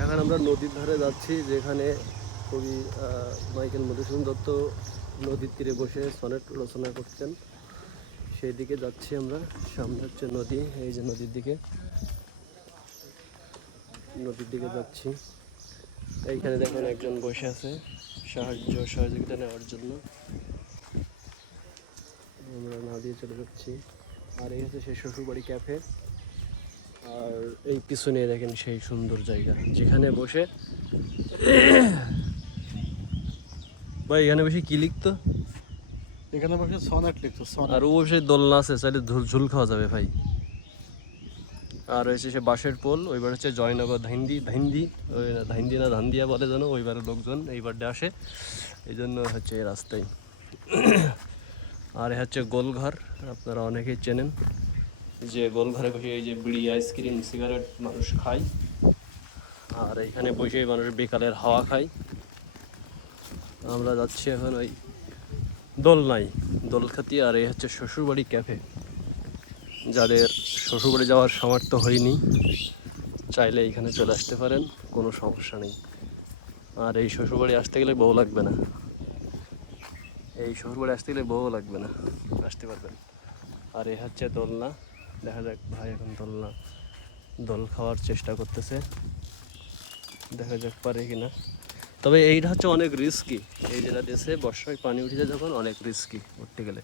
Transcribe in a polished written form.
এখন আমরা নদীর ধারে যাচ্ছি, যেখানে কবি মাইকেল মধুসূদন দত্ত নদীর তীরে বসে সনেট রচনা করতেন। সেই দিকে যাচ্ছি আমরা। সামনে হচ্ছে নদী, এই যে নদীর দিকে যাচ্ছি। এইখানে দেখুন একজন বসে আছে সহযোগিতা নেওয়ার জন্য। আমরা না দিয়ে চলে যাচ্ছি। আর এই হচ্ছে সেই শ্বশুরবাড়ি ক্যাফে। আর এই পিছনে দেখেন সেই সুন্দর জায়গা যেখানে বসে ভাই এখানে বসে কি লিখতো? এখানে বসে সনেট লিখতো। আর ও সেই দোলনা আছে, চাইলে ঝুল খাওয়া যাবে ভাই। আর হচ্ছে সে বাঁশের পোল, ওইবার হচ্ছে জয়নগর ধাইন্দি না ধান্দিয়া বলে যেন, ওইবারে লোকজন এইবারটা আসে, এই জন্য হচ্ছে এই রাস্তায়। আর এ হচ্ছে গোলঘর, আপনারা অনেকেই চেনেন, যে গোলঘরে বসে এই যে বিড়ি, আইসক্রিম, সিগারেট মানুষ খায়। আর এইখানে বসে মানুষ বিকালের হাওয়া খায়। আমরা যাচ্ছি এখন ওই দোলখাতি। আর এই হচ্ছে শ্বশুরবাড়ি ক্যাফে। যাদের শ্বশুরবাড়ি যাওয়ার সামর্থ্য হয়নি, চাইলে এইখানে চলে আসতে পারেন, কোনো সমস্যা নেই। আর এই শ্বশুরবাড়ি আসতে গেলে বউ লাগবে না, আসতে পারবেন। আর এই হচ্ছে দোলনা, দেখা যাক ভাই এখন দোল খাওয়ার চেষ্টা করতেছে, দেখা যাক পারে কিনা। তবে এইটা হচ্ছে অনেক রিস্কি, এই যেটা দেশে বর্ষায় পানি উঠেছে যখন, অনেক রিস্কি উঠতে গেলে।